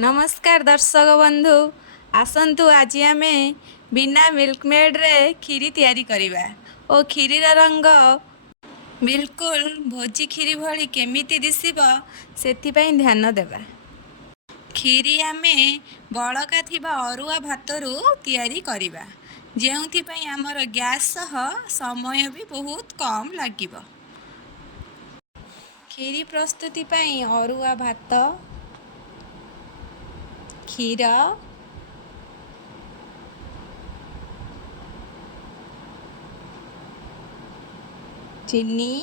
नमस्कार दर्शक बंधु आसतु आज आम बिना मिल्क मेड रे खीरी तैयारी करिबा ओ खीरीर रंग बिल्कुल भोजी खीरी भली केमिति दिसिबो सेथिपाई ध्यान देबा। खीरी आमे बळका थिबा अरुआ भातरू तैयारी करिबा जेउथिपाई आमर गैस सह समय भी बहुत कम लागिबो। खीरी प्रस्तुति पाई अरुआ भात क्षीर चीनी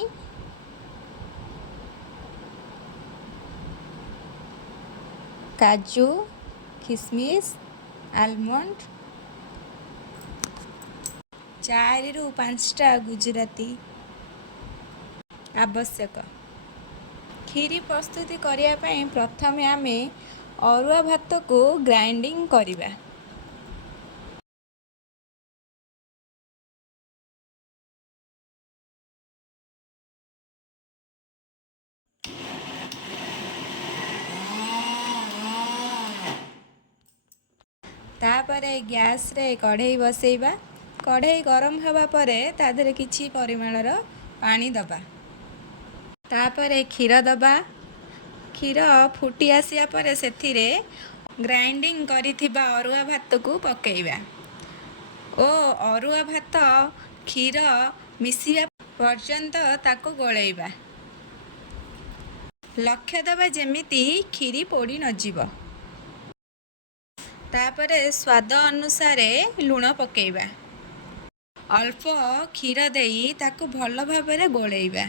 काजू किशमिश आलमंड 4 ରୁ 5टा गुजराती आवश्यक। खीरी प्रस्तुति करिया पई प्रथमे आमे अरुआ भात को ग्राइंडिंग करिबा। तापरे गैस रे कढ़ई बसेइबा। कढ़ई गरम हवा परे तादरे किछि परिमाणर पानी दबा। तापरे क्षीर दबा। क्षीर फुटी आसिया परे सेथिरे ग्राइंडिंग करिथिबा अरुआ भात को पकेइबा ओ अरुआ भात क्षीर मिसिया पर्यंत ताको गोळेइबा। लक्ष्य दबा जेमिति खीरी पोड़ी न जीव। तापरे स्वाद अनुसारे लूण पकेइबा। अल्प क्षीर देई ताको भल भाबरे गोळेइबा।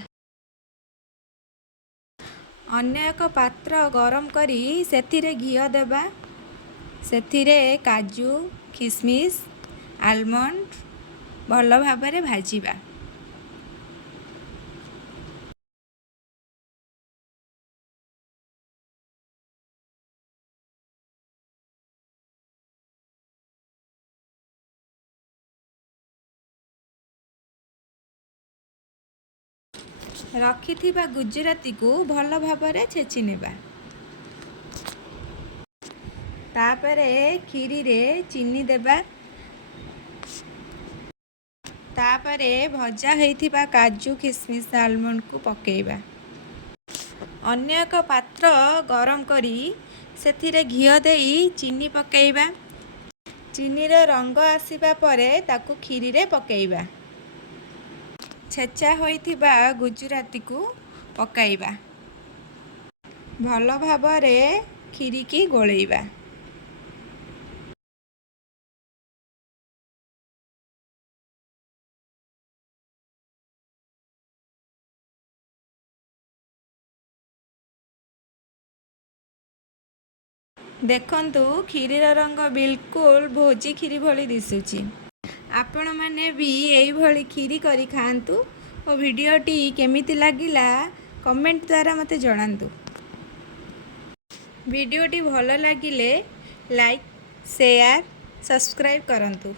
अन्य एक पात्र गरम करी सेथिरे घिओ देबा। सेथिरे काजू किशमिश आलमंड भल भाबरे भाजिबा। रखिथिबा गुजराती को भल भाबरे छेची नेबा। तापरे खीरी रे चीनी देबा। तापरे भजा हेइथिबा काजू किशमिश आलमंड को पकेइबा। अन्य एक पात्र गरम करी सेथिरे घिओ देई चीनी पकेइबा। चीनी रो रंग आसिबा परे ताकू खीरी रे पकेइबा। छेचा होइथिबा गुजराती को पकाइबा। भल भाबरे खीरी की गोळेइबा। देखंतु खीरीर रंग बिल्कुल भोजी खीरी भली दिसुची। आपण माने भी एई भली खीरी करी खांतु और वीडियोटी केमिति लागिला कमेंट द्वारा मते जणांतु। वीडियोटी भल लागिले लाइक शेयर सब्सक्राइब करंतु।